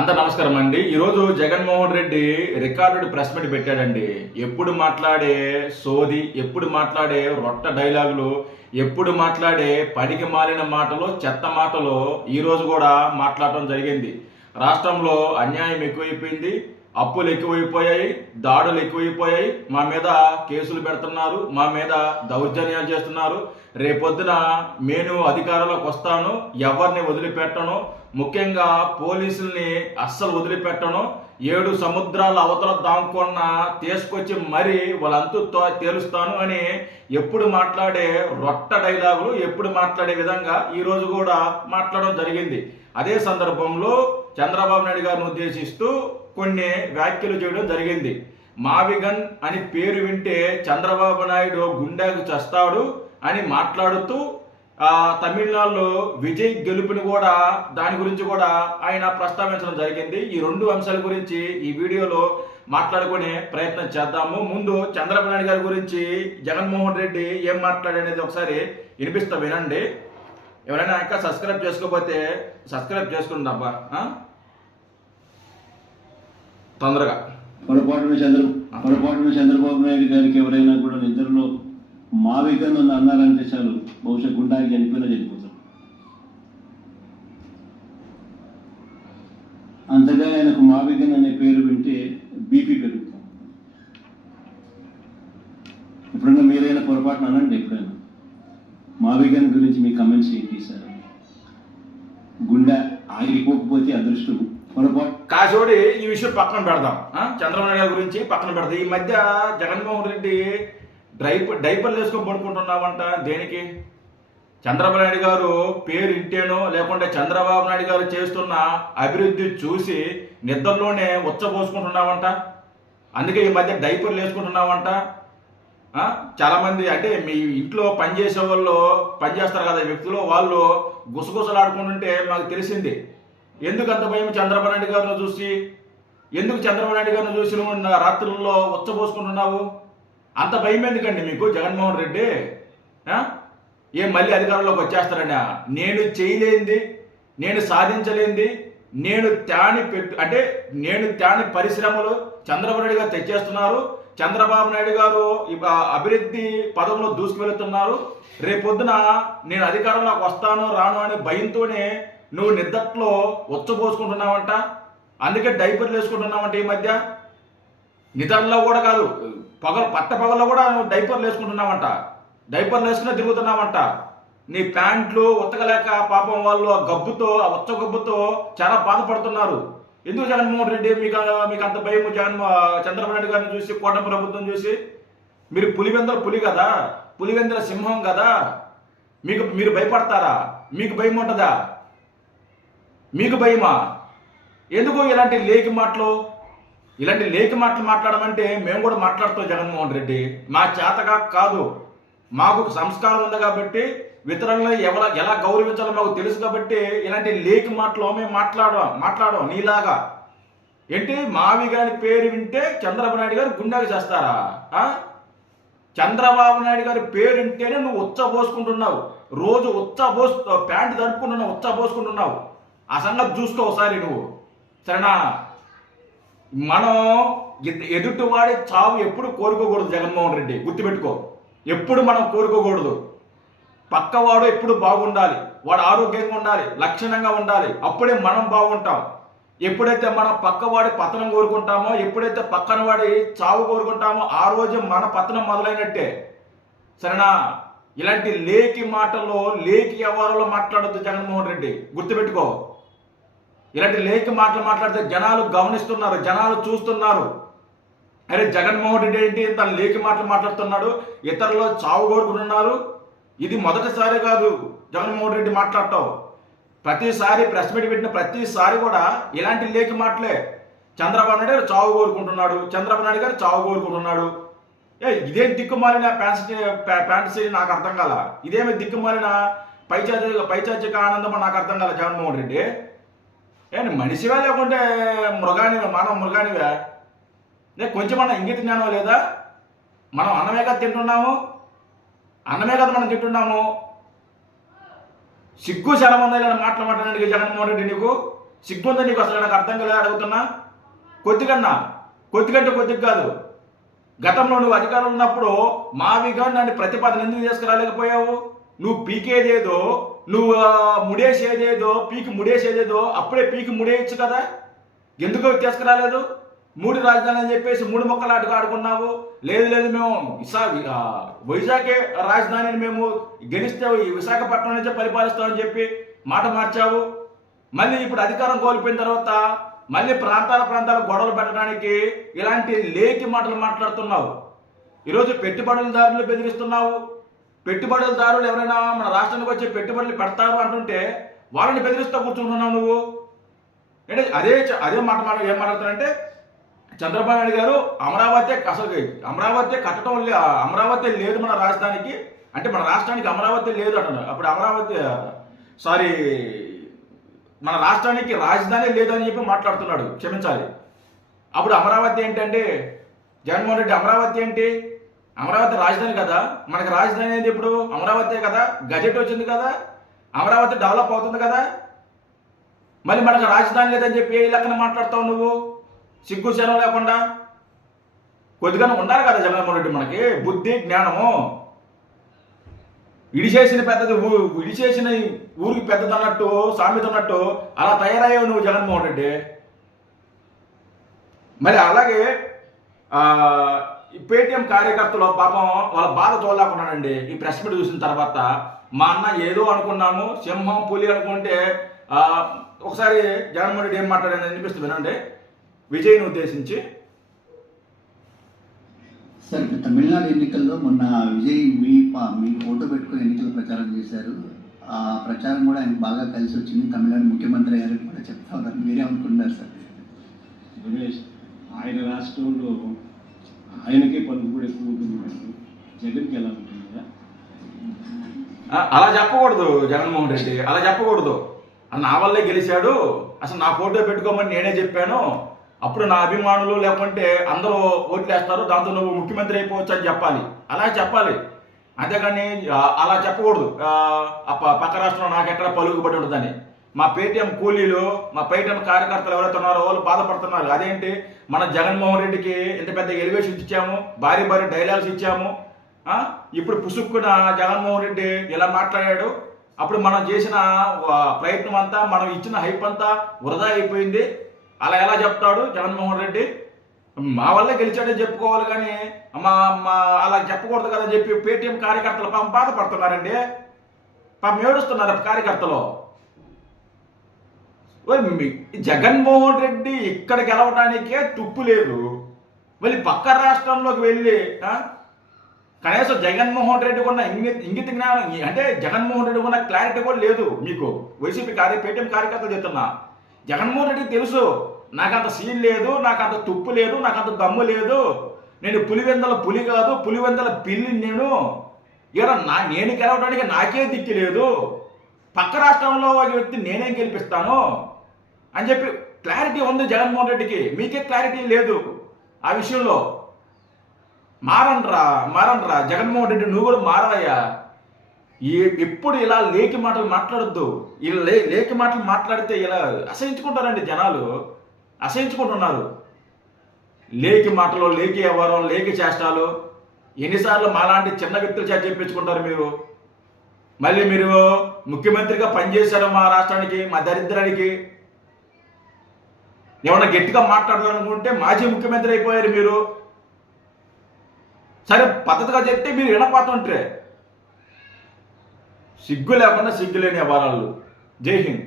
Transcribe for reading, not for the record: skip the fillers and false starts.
అంత నమస్కారం అండి. ఈరోజు జగన్మోహన్ రెడ్డి రికార్డుడ్ ప్రెస్ మీట్ పెట్టాడండి. ఎప్పుడు మాట్లాడే సోది, ఎప్పుడు మాట్లాడే రొట్ట డైలాగులు, ఎప్పుడు మాట్లాడే పనికి మాలిన మాటలు, చెత్త మాటలు ఈరోజు కూడా మాట్లాడటం జరిగింది. రాష్ట్రంలో అన్యాయం ఎక్కువైపోయింది, అప్పులు ఎక్కువైపోయాయి, దాడులు ఎక్కువైపోయాయి, మా మీద కేసులు పెడుతున్నారు, మా మీద దౌర్జన్యాలు చేస్తున్నారు. రేపొద్దున నేను అధికారంలోకి వస్తాను, ఎవరిని వదిలిపెట్టను, ముఖ్యంగా పోలీసుల్ని అస్సలు వదిలిపెట్టను, 7 సముద్రాల అవతల దాంకున్న తీసుకొచ్చి మరీ వాళ్ళంతా తేలుస్తాను అని ఎప్పుడు మాట్లాడే రొట్ట డైలాగులు, ఎప్పుడు మాట్లాడే విధంగా ఈరోజు కూడా మాట్లాడడం జరిగింది. అదే సందర్భంలో చంద్రబాబు నాయుడు గారిని ఉద్దేశిస్తూ కొన్ని వ్యాఖ్యలు చేయడం జరిగింది. మావిగన్ అని పేరు వింటే చంద్రబాబు నాయుడు గుండెకు చస్తాడు అని మాట్లాడుతూ తమిళనాడులో విజయ్ గెలుపుని కూడా దాని గురించి కూడా ఆయన ప్రస్తావించడం జరిగింది. ఈ 2 అంశాల గురించి ఈ వీడియోలో మాట్లాడుకునే ప్రయత్నం చేద్దాము. ముందు చంద్రబాబు నాయుడు గారి గురించి జగన్మోహన్ రెడ్డి ఏం మాట్లాడనేది ఒకసారి వినిపిస్తా, వినండి. ఎవరైనా ఇంకా సబ్స్క్రైబ్ చేసుకోకపోతే సబ్స్క్రైబ్ చేసుకోండి అబ్బా, తొందరగా. పొరపాటున చంద్రబాబు నాయుడు గారికి ఎవరైనా కూడా నిద్రలో మావిగన్ అన్నారంటే చాలు, బహుశా గుండాకి చనిపోతారు. అంతగా ఆయనకు మావిగన్ అనే పేరు వింటే బీపీ పెరుగుతాం. ఎప్పుడైనా మీరైనా పొరపాటున అనండి, ఎప్పుడైనా మావిగన్ గురించి మీ కమెంట్స్ ఏంటి సార్? గుండె ఆగిపోకపోతే అదృష్టం. కాశోడి ఈ విషయం పక్కన పెడదాం, చంద్రబాబు నాయుడు గారి గురించి పక్కన పెడదాం. ఈ మధ్య జగన్మోహన్ రెడ్డి డైపర్లు వేసుకొని పడుకుంటున్నావంట. దేనికి? చంద్రబాబు నాయుడు గారు పేరు ఇంటేనో లేకుంటే చంద్రబాబు నాయుడు గారు చేస్తున్న అభివృద్ధి చూసి నిద్రలోనే ఉచ్చబోసుకుంటున్నావంట. అందుకే ఈ మధ్య డైపర్లు వేసుకుంటున్నావంట. చాలామంది అంటే మీ ఇంట్లో పనిచేసే వాళ్ళు పనిచేస్తారు కదా వ్యక్తులు, వాళ్ళు గుసగుసలాడుకుంటుంటే మాకు తెలిసింది. ఎందుకు అంత భయం చంద్రబాబు నాయుడు గారిని చూసి? ఎందుకు చంద్రబాబు నాయుడు గారిని చూసి నువ్వు రాత్రుల్లో ఉచ్చబోసుకుంటున్నావు? అంత భయం ఎందుకండి మీకు జగన్మోహన్ రెడ్డి? ఏం మళ్ళీ అధికారంలోకి వచ్చేస్తారని? నేను చేయలేంది, నేను సాధించలేంది, నేను త్యాని పరిశ్రమలు చంద్రబాబు నాయుడు గారు తెచ్చేస్తున్నారు. చంద్రబాబు నాయుడు గారు అభివృద్ధి పదంలో దూసుకువెళుతున్నారు. రేపొద్దున నేను అధికారంలోకి వస్తాను రాను అనే భయంతోనే నువ్వు నిద్దట్లో ఉచ్చబోసుకుంటున్నావంట. అందుకే డైపర్లు వేసుకుంటున్నావంట. ఈ మధ్య నిద్రలో కూడా కాదు, పగల్లో కూడా నువ్వు డైపర్లు వేసుకుంటున్నావంట. డైపర్లు వేసుకునే తిరుగుతున్నావంట. నీ ప్యాంట్లు ఉతకలేక పాపం వాళ్ళు ఆ ఉచ్చ గబ్బుతో చాలా బాధపడుతున్నారు. ఎందుకు జగన్మోహన్ రెడ్డి మీకు అంత భయం? చంద్రబాబు నాయుడు గారిని చూసి, కూటమి ప్రభుత్వం చూసి? మీరు పులి కదా, పులివెందుల సింహం కదా, మీరు భయపడతారా? మీకు భయం ఉంటుందా? మీకు భయమా? ఎందుకు ఇలాంటి లేకి మాటలు మాట్లాడమంటే మేము కూడా మాట్లాడుతాం జగన్మోహన్ రెడ్డి. మా చేతగా కాదు, మాకు సంస్కారం ఉంది కాబట్టి, ఇతరులను ఎలా గౌరవించాలో మాకు తెలుసు కాబట్టి ఇలాంటి లేకి మాటలు మేము మాట్లాడడం నీలాగా. ఏంటి మావి గారి పేరు వింటే చంద్రబాబు నాయుడు గారు గుండెకి చేస్తారా? చంద్రబాబు నాయుడు గారి పేరు వింటేనే నువ్వు ఉచ్చబోసుకుంటున్నావు. రోజు ప్యాంటు తడుపుకుంటున్నావు, ఉచ్చబోసుకుంటున్నావు. ఆ సంగతి చూసుకో ఒకసారి నువ్వు, సరేనా? మనం ఎదుటివాడి చావు ఎప్పుడు కోరుకోకూడదు జగన్మోహన్ రెడ్డి, గుర్తుపెట్టుకో. ఎప్పుడు మనం కోరుకోకూడదు. పక్కవాడు ఎప్పుడు బాగుండాలి, వాడు ఆరోగ్యంగా ఉండాలి, లక్షణంగా ఉండాలి, అప్పుడే మనం బాగుంటాం. ఎప్పుడైతే మనం పక్కవాడి పతనం కోరుకుంటామో, ఎప్పుడైతే పక్కన వాడి చావు కోరుకుంటామో, ఆ రోజు మన పతనం మొదలైనట్టే, సరేనా? ఇలాంటి లేకి మాటల్లో, లేకి వ్యవహారంలో మాట్లాడొద్దు జగన్మోహన్ రెడ్డి, గుర్తుపెట్టుకో. ఇలాంటి లేకి మాటలు మాట్లాడితే జనాలు గమనిస్తున్నారు, జనాలు చూస్తున్నారు. అరే జగన్మోహన్ రెడ్డి ఏంటి ఇంత లేకి మాటలు మాట్లాడుతున్నాడు, ఇతరులు చావు కోరుకుంటున్నారు. ఇది మొదటిసారి కాదు జగన్మోహన్ రెడ్డి మాట్లాడటం. ప్రతిసారి ప్రెస్ మీట్ పెట్టిన ప్రతిసారి కూడా ఇలాంటి లేకి మాటలే. చంద్రబాబు నాయుడు గారు చావు కోరుకుంటున్నాడు, చంద్రబాబు నాయుడు గారు చావు కోరుకుంటున్నాడు. ఇదేం దిక్కుమాలిన ఫ్యాంటసీ నాకు అర్థం కాల. ఇదేమి దిక్కుమాలిన పైచాచిక ఆనందం నాకు అర్థం కాల జగన్మోహన్ రెడ్డి. మనిషివా లేకుంటే మానవ మృగానివా? కొంచెమన్నా ఇంగిత జ్ఞానం లేదా? మనం అన్నమే కదా తింటున్నాము, మనం తింటున్నాము. సిగ్గు శరం ఉందా మాట్లాడడానికి జగన్మోహన్ రెడ్డి నీకు? సిగ్గుందా నీకు అసలు? నాకు అర్థం కదా అడుగుతున్నా. కొద్దిగంటే కొద్దిగా కాదు. గతంలో నువ్వు అధికారంలో ఉన్నప్పుడు మావిగా నన్ను ప్రతిపాదన ఎందుకు తీసుకురాలేకపోయావు? నువ్వు పీకేదేదో, నువ్వు ముడేసేదేదో, ముడేసేదేదో అప్పుడే పీకి ముడేయచ్చు కదా. ఎందుకు తీసుకురాలేదు? 3 రాజధానులు అని చెప్పేసి 3 మొక్కలు ఆడుకున్నావు. లేదు మేము వైజాగ్ రాజధానిని మేము గెలిస్తే విశాఖపట్నం నుంచే పరిపాలిస్తామని చెప్పి మాట మార్చావు. మళ్ళీ ఇప్పుడు అధికారం కోల్పోయిన తర్వాత మళ్ళీ ప్రాంతాల గొడవలు పెట్టడానికి ఇలాంటి లేకి మాటలు మాట్లాడుతున్నావు. ఈరోజు పెట్టుబడులదారులు బెదిరిస్తున్నావు. పెట్టుబడులదారులు ఎవరైనా మన రాష్ట్రానికి వచ్చి పెట్టుబడులు పెడతారు అంటుంటే వాళ్ళని బెదిరిస్తూ కూర్చుంటున్నావు నువ్వు. అంటే అదే మాట ఏం మాట్లాడుతానంటే, చంద్రబాబు నాయుడు గారు అమరావతి కట్టడం అమరావతి లేదు మన రాజధానికి, అంటే మన రాష్ట్రానికి అమరావతి లేదు అంటున్నారు. అప్పుడు మన రాష్ట్రానికి రాజధాని లేదని చెప్పి మాట్లాడుతున్నాడు. క్షమించాలి. అప్పుడు అమరావతి ఏంటంటే జగన్మోహన్ రెడ్డి, అమరావతి ఏంటి? అమరావతి రాజధాని కదా. మనకి రాజధాని ఏంటి? ఇప్పుడు అమరావతి కదా. గజెట్ వచ్చింది కదా, అమరావతి డెవలప్ అవుతుంది కదా. మళ్ళీ మనకు రాజధాని లేదని చెప్పి ఏ లెక్కన మాట్లాడతావు నువ్వు? సిగ్గు శరం లేకుండా. కొద్దిగానే ఉండాలి కదా జగన్మోహన్ రెడ్డి, మనకి బుద్ధి జ్ఞానము. ఇడిచేసిన ఊరికి పెద్దదన్నట్టు, సామెత అన్నట్టు అలా తయారయ్యావు నువ్వు జగన్మోహన్ రెడ్డి. మరి అలాగే ఈ పేటీఎం కార్యకర్తలు పాపం వాళ్ళ బాధ చూడలేకున్నానండి. ఈ ప్రెస్ మీట్ చూసిన తర్వాత మా అన్న ఏదో అనుకున్నాము, సింహం పులి అనుకుంటే ఒకసారి జగన్మోహన్ రెడ్డి ఏం మాట్లాడని అనిపిస్తుంది వినండి, విజయ్ని ఉద్దేశించి. సార్, తమిళనాడు ఎన్నికల్లో మొన్న విజయ్ మీ ఫోటో పెట్టుకుని ఎన్నికల ప్రచారం చేశారు. ఆ ప్రచారం కూడా ఆయన బాగా కలిసి వచ్చింది. తమిళనాడు ముఖ్యమంత్రి అయ్యారని కూడా చెప్తా ఉన్నారు. మీరే అనుకుంటున్నారు సార్? రమేష్, ఆయన రాష్ట్రంలో ఆయనకే పలుకుబడి ఎక్కువ ఉంటుంది, జగన్కి ఎలా ఉంటుంది? అలా చెప్పకూడదు జగన్మోహన్ రెడ్డి, అలా చెప్పకూడదు. నా వల్లే గెలిచాడు, అసలు నా ఫోటో పెట్టుకోమని నేనే చెప్పాను, అప్పుడు నా అభిమానులు లేకుంటే అందరూ ఓట్లు వేస్తారు, దాంతో నువ్వు ముఖ్యమంత్రి అయిపోవచ్చు అని చెప్పాలి. అలా చెప్పాలి, అంతేగాని అలా చెప్పకూడదు. పక్క రాష్ట్రంలో నాకు ఎక్కడ పలుకుబడి ఉంటుందని. మా పేటీఎం కూలీలు, మా పేటీఎం కార్యకర్తలు ఎవరైతే ఉన్నారో వాళ్ళు బాధపడుతున్నారు. అదేంటి, మన జగన్మోహన్ రెడ్డికి ఇంత పెద్ద ఎలివేషన్ ఇచ్చాము, భారీ డైలాగ్స్ ఇచ్చాము, ఇప్పుడు పుసుక్కున జగన్మోహన్ రెడ్డి ఇలా మాట్లాడాడు. అప్పుడు మనం చేసిన ప్రయత్నం అంతా, మనం ఇచ్చిన హైప్ అంతా వృధా అయిపోయింది. అలా ఎలా చెప్తాడు జగన్మోహన్ రెడ్డి? మా వల్లే గెలిచాడని చెప్పుకోవాలి, కానీ అలా చెప్పకూడదు కదా అని చెప్పి పేటీఎం కార్యకర్తలు పాపం బాధపడుతున్నారండి, పాపం ఏడుస్తున్నారు కార్యకర్తలు. జగన్మోహన్ రెడ్డి ఇక్కడ గెలవడానికే తుప్పు లేదు, మళ్ళీ పక్క రాష్ట్రంలోకి వెళ్ళి కనీసం జగన్మోహన్ రెడ్డి ఉన్న ఇంగిత జ్ఞానం, అంటే జగన్మోహన్ రెడ్డి ఉన్న క్లారిటీ కూడా లేదు మీకు. వైసీపీ పేటీఎం కార్యకర్తలు చెప్తున్నా, జగన్మోహన్ రెడ్డికి తెలుసు నాకంత సీన్ లేదు, నాకంత తుప్పు లేదు, నాకంత దమ్ము లేదు, నేను పులివెందల పులి కాదు, పులివెందల పిల్లి, నేను గెలవడానికి నాకే దిక్కు లేదు, పక్క రాష్ట్రంలో ఒక వ్యక్తి నేనేం గెలిపిస్తాను అని చెప్పి క్లారిటీ ఉంది జగన్మోహన్ రెడ్డికి. మీకే క్లారిటీ లేదు ఆ విషయంలో. మారండ్రా జగన్మోహన్ రెడ్డి, నువ్వు కూడా మారవయ్యా. ఎప్పుడు ఇలా లేకి మాటలు మాట్లాడొద్దు. ఇలా లేకి మాటలు మాట్లాడితే ఇలా అసహించుకుంటారండి జనాలు, అసహించుకుంటున్నారు. లేకి మాటలు, లేకి వ్యవహారం, లేకి చేష్టాలు ఎన్నిసార్లు మాలాంటి చిన్న వ్యక్తులు చేత చెప్పించుకుంటారు మీరు? మళ్ళీ మీరు ముఖ్యమంత్రిగా పనిచేశారు మా రాష్ట్రానికి, మా దరిద్రానికి. ఏమన్నా గట్టిగా మాట్లాడాలనుకుంటే మాజీ ముఖ్యమంత్రి అయిపోయారు మీరు. సరే పద్ధతిగా చెప్తే మీరు వినపోతుంటే, సిగ్గు లేకుండా సిగ్గులేని వ్యవహారాలు. జై హింద్.